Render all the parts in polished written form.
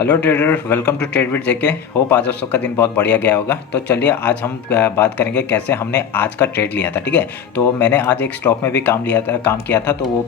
Hello trader, welcome to trade with JK. Hope आज आप सबका दिन बहुत बढ़िया गया होगा। तो चलिए आज हम बात करेंगे कैसे हमने आज का ट्रेड लिया था। ठीक है, तो मैंने आज एक स्टॉक में भी काम किया था। तो वो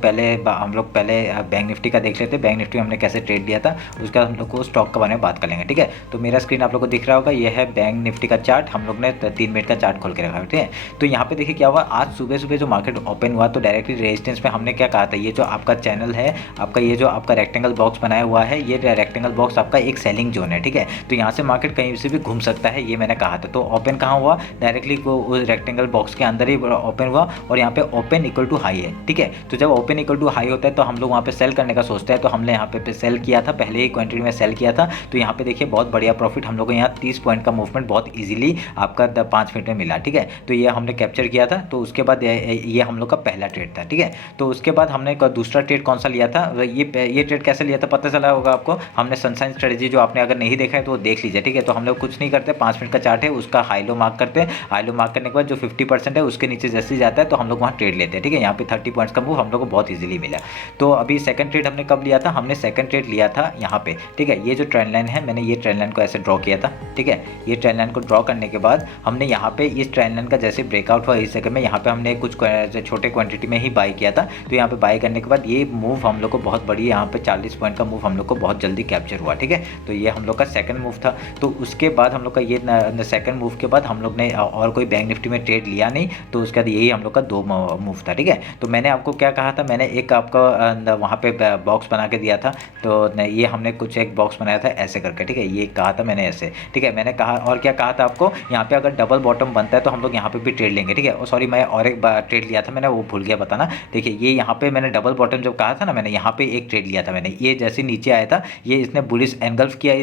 हम लोग पहले बैंक निफ्टी का देख लेते हैं। बैंक निफ्टी हमने कैसे ट्रेड लिया था उसका हम लोग को स्टॉक के बारे में बात कर लेंगे। ठीक है, तो मेरा स्क्रीन आप लोग को दिख रहा होगा, ये है बैंक निफ्टी का चार्ट। हम लोग ने 3 मिनट का चार्ट खोल के रखा है। ठीक है, तो यहाँ पे देखिए क्या हुआ, आज सुबह सुबह जो मार्केट ओपन हुआ तो डायरेक्टली रेजिस्टेंस पे हमने क्या कहा था, ये जो आपका चैनल है, आपका ये जो आपका रेक्टेंगल बॉक्स बनाया हुआ है, ये रेक्टेंगल बॉक्स आपका एक सेलिंग जोन है। ठीक है, तो यहाँ से मार्केट कहीं से भी घूम सकता है, ये मैंने कहा था। तो ओपन कहाँ हुआ, डायरेक्टली वो उस रेक्टेंगल बॉक्स के अंदर ही ओपन हुआ और यहाँ पे ओपन इक्वल टू हाई है। ठीक है, तो जब ओपन इक्वल टू हाई होता है तो हम लोग वहाँ पे सेल करने का सोचते हैं। तो हमने यहाँ पे सेल किया था, पहले ही क्वांटिटी में सेल किया था। तो यहाँ पे देखिए बहुत बढ़िया प्रॉफिट हम लोग को यहाँ 30 पॉइंट का मूवमेंट बहुत ईजिली आपका 5 मिनट में मिला। ठीक है, तो ये हमने कैप्चर किया था। तो उसके बाद ये हम लोग का पहला ट्रेड था। ठीक है, तो उसके बाद हमने दूसरा ट्रेड कौन सा लिया था, ये ट्रेड कैसे लिया था पता चला होगा आपको। हमने सनशाइन स्ट्रेटजी, जो आपने अगर नहीं देखा है तो देख लीजिए। ठीक है, तो हम लोग कुछ नहीं करते, 5 मिनट का चार्ट है, उसका हाई लो मार्क करते हैं। हाई लो मार्क करने के बाद जो 50% है उसके नीचे जैसे ही जाता है तो हम लोग वहाँ ट्रेड लेते हैं। ठीक है, यहाँ पे 30 पॉइंट्स का मूव हम लोग को बहुत ईजिली मिला। तो अभी सेकंड ट्रेड हमने कब लिया था, हमने सेकंड ट्रेड लिया था यहाँ पे। ठीक है, ये जो ट्रेंड लाइन है, मैंने ये ट्रेंड लाइन को ऐसे ड्रॉ किया था। ठीक है, ये ट्रेंड लाइन को ड्रॉ करने के बाद हमने यहाँ पे इस ट्रेंड लाइन का जैसे ब्रेकआउट हुआ इस जगह में, यहाँ पे हमने कुछ छोटे क्वांटिटी में ही बाई किया था। तो यहाँ पे बाई करने के बाद ये मूव हम लोग को बहुत बड़ी, यहाँ पे 40 पॉइंट का मूव हम लोग को बहुत जल्दी कैप्चर हुआ। ठीक है, तो ये हम लोग का सेकंड मूव था। तो उसके बाद हम लोग का ये सेकंड मूव के बाद हम लोग ने और कोई बैंक निफ्टी में ट्रेड लिया नहीं। तो उसके बाद यही हम लोग का 2 मूव था। ठीक है, तो मैंने आपको क्या कहा था, मैंने एक आपका वहाँ पे बॉक्स बना के दिया था। तो ये हमने कुछ एक बॉक्स बनाया था ऐसे करके। ठीक है, ये कहा था मैंने ऐसे। ठीक है, मैंने कहा और क्या कहा था आपको, यहाँ पे अगर डबल बॉटम बनता है तो हम लोग यहाँ पे भी ट्रेड लेंगे। ठीक है, सॉरी मैं और एक ट्रेड लिया था, मैंने वो भूल गया बताना। देखिए ये यहाँ पे मैंने डबल बॉटम जब कहा था ना, मैंने यहाँ पे एक ट्रेड लिया था। मैंने ये जैसे नीचे आया था, ये इसने बुलिश एंगल्फ किया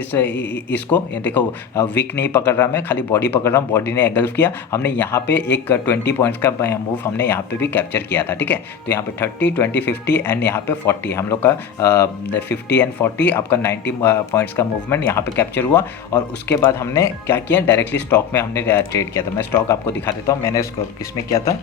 इसको, ये देखो विक नहीं पकड़ रहा, मैं खाली बॉडी पकड़ रहा हूँ, बॉडी ने एंगल्फ किया। हमने यहाँ पे एक 20 पॉइंट्स का मूव हमने यहाँ पे भी कैप्चर किया था। ठीक है, तो यहाँ पे 30, 20, 50 एंड यहाँ पे 40 हम लोग का 50 एंड 40 आपका 90 पॉइंट्स का मूवमेंट यहाँ पे कैप्चर हुआ। और उसके बाद हमने क्या किया, डायरेक्टली स्टॉक में हमने ट्रेड किया था। मैं स्टॉक आपको दिखा देता हूँ, मैंने किसमें किया था,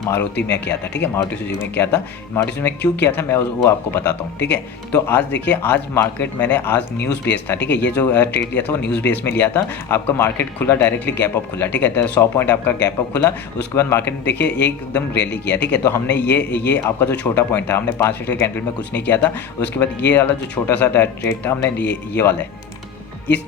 मारुति में किया था। ठीक है, मारुति सुजुकी में किया था। मारुति सुजुकी में क्यों किया था मैं वो आपको बताता हूँ। ठीक है, तो आज देखिए, आज मार्केट मैंने आज न्यूज़ बेस था। ठीक है, ये जो ट्रेड लिया था वो न्यूज़ बेस में लिया था। आपका मार्केट खुला डायरेक्टली गैप अप खुला। ठीक है, तो 100 पॉइंट आपका गैप अप खुला। उसके बाद मार्केट ने देखिए एकदम रैली किया। ठीक है, तो हमने ये आपका जो छोटा पॉइंट था, हमने 5 मिनट के कैंडल में कुछ नहीं किया था। उसके बाद ये वाला जो छोटा सा ट्रेड था, हमने ये वाला है, इस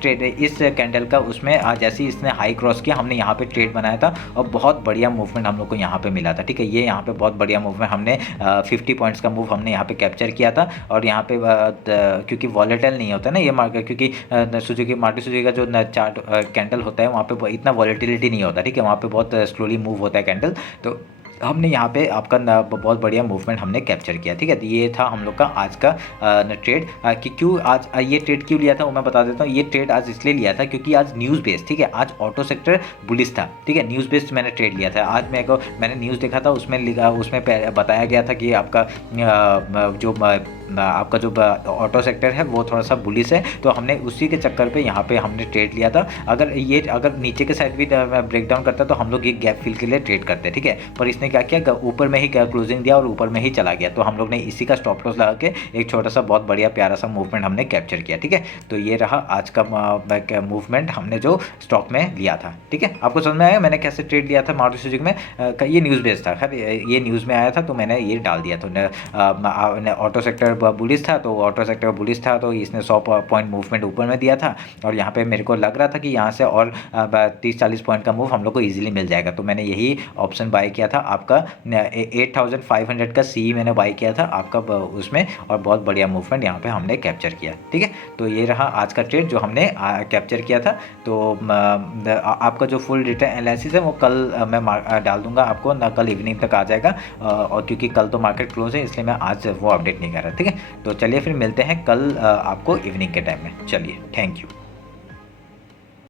कैंडल का, उसमें आज जैसे ही इसने हाई क्रॉस किया हमने यहाँ पे ट्रेड बनाया था और बहुत बढ़िया मूवमेंट हम लोग को यहाँ पे मिला था। ठीक है, ये यहाँ पे बहुत बढ़िया मूवमेंट हमने 50 पॉइंट्स का मूव हमने यहाँ पे कैप्चर किया था। और यहाँ पे क्योंकि वॉलेटाइल नहीं होता ना ये मार्केट, क्योंकि सुजुकी मारुति सुजुकी का जो चार्ट कैंडल होता है वहाँ पे इतना वॉलेटिलिटी नहीं होता। ठीक है, वहाँ पे बहुत स्लोली मूव होता है कैंडल। तो हमने यहाँ पे आपका बहुत बढ़िया मूवमेंट हमने कैप्चर किया। ठीक है, तो ये था हम लोग का आज का ट्रेड। कि क्यों आज ये ट्रेड क्यों लिया था वो मैं बता देता हूँ। ये ट्रेड आज इसलिए लिया था क्योंकि आज न्यूज़ बेस्ड, ठीक है, आज ऑटो सेक्टर बुलिश था। ठीक है, न्यूज़ बेस्ड मैंने ट्रेड लिया था। आज मैंने न्यूज़ देखा था, उसमें बताया गया था कि आपका जो ऑटो सेक्टर है वो थोड़ा सा बुलिश है। तो हमने उसी के चक्कर पे यहाँ पे हमने ट्रेड लिया था। अगर नीचे के साइड भी ब्रेक डाउन करता तो हम लोग ये गैप फिल के लिए ट्रेड करते। ठीक है, पर इसने क्या किया, ऊपर में ही क्लोजिंग दिया और ऊपर में ही चला गया। तो हम लोग ने इसी का स्टॉप लॉस लगा के एक छोटा सा बहुत बढ़िया प्यारा सा मूवमेंट हमने कैप्चर किया। ठीक है, तो ये रहा आज का मूवमेंट हमने जो स्टॉक में लिया था। ठीक है, आपको समझ में आया मैंने कैसे ट्रेड लिया था मारुति सुजुकी में। ये न्यूज़ बेस्ड था, खैर ये न्यूज़ में आया था तो मैंने ये डाल दिया। तो ऑटो सेक्टर बुलिश था, तो ऑटो सेक्टर बुलिश था तो इसने 100 पॉइंट मूवमेंट ऊपर में दिया था। और यहाँ पे मेरे को लग रहा था कि यहाँ से और 30-40 पॉइंट का मूव हम लोग को ईजिली मिल जाएगा। तो मैंने यही ऑप्शन बाय किया था। आपका 8500 का सी मैंने बाई किया था आपका उसमें, और बहुत बढ़िया मूवमेंट यहाँ पे हमने कैप्चर किया। ठीक है, तो ये रहा आज का ट्रेड जो हमने कैप्चर किया था। तो आपका जो फुल डेटा एनालिसिस है वो कल मैं डाल दूंगा आपको ना, कल इवनिंग तक आ जाएगा। और क्योंकि कल तो मार्केट क्लोज है इसलिए मैं आज वो अपडेट नहीं कर रहा। ठीक है, तो चलिए फिर मिलते हैं कल आपको इवनिंग के टाइम में। चलिए, थैंक यू।